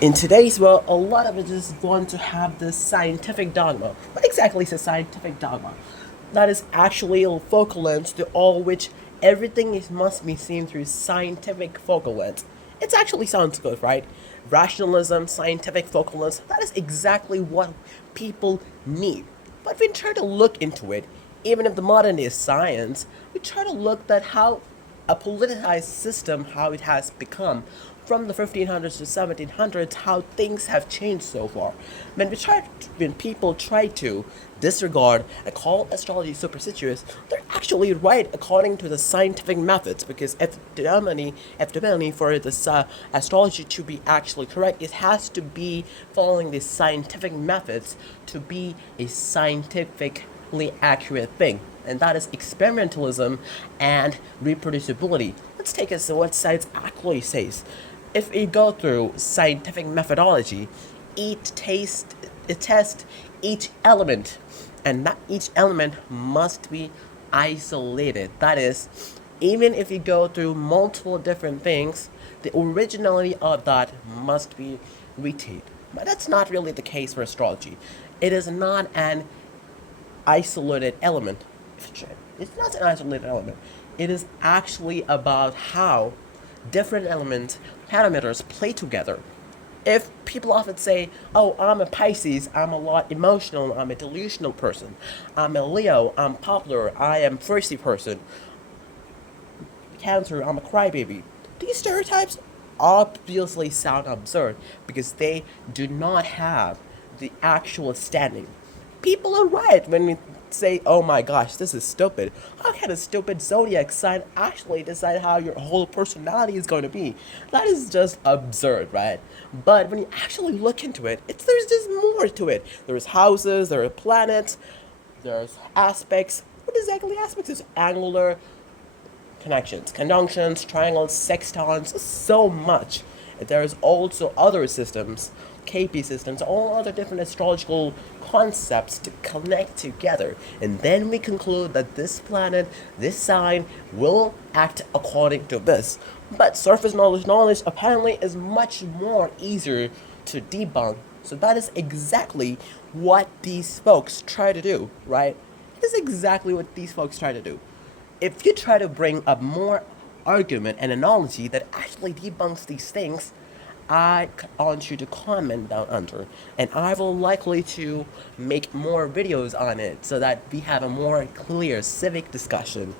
In today's world, a lot of it is going to have this scientific dogma. What exactly is a scientific dogma? That is actually a focal lens to all which everything must be seen through scientific focal lens. It actually sounds good, right? Rationalism, scientific focal lens, that is exactly what people need. But when we try to look into it, even if the modern is science, we try to look at how a politicized system, how it has become from the 1500s to 1700s, how things have changed so far. When people try to disregard and call astrology superstitious, they're actually right according to the scientific methods, because if for this astrology to be actually correct, it has to be following the scientific methods to be a scientifically accurate thing, and that is experimentalism and reproducibility. Let's take us to what science actually says. If we go through scientific methodology, it tests each element, and that each element must be isolated. That is, even if you go through multiple different things, the originality of that must be retained. But that's not really the case for astrology. It is not an isolated element. It's not an isolated element. It is actually about how different elements, parameters play together. If people often say, oh, I'm a Pisces, I'm a lot emotional, I'm a delusional person, I'm a Leo, I'm popular, I am thirsty person, Cancer, I'm a crybaby. These stereotypes obviously sound absurd because they do not have the actual standing. People are right when we say, oh my gosh, this is stupid. How can a stupid zodiac sign actually decide how your whole personality is going to be? That is just absurd, right? But when you actually look into it, there's just more to it. There's houses, there are planets, there's aspects. What exactly aspects is angular, connections, conjunctions, triangles, sextants, so much. There's also other systems, KP systems, all other different astrological concepts to connect together. And then we conclude that this planet, this sign, will act according to this. But surface knowledge apparently is much more easier to debunk. So that is exactly what these folks try to do, right? It is exactly what these folks try to do. If you try to bring up more argument and analogy that actually debunks these things, I want you to comment down under, and I will likely to make more videos on it so that we have a more clear civic discussion.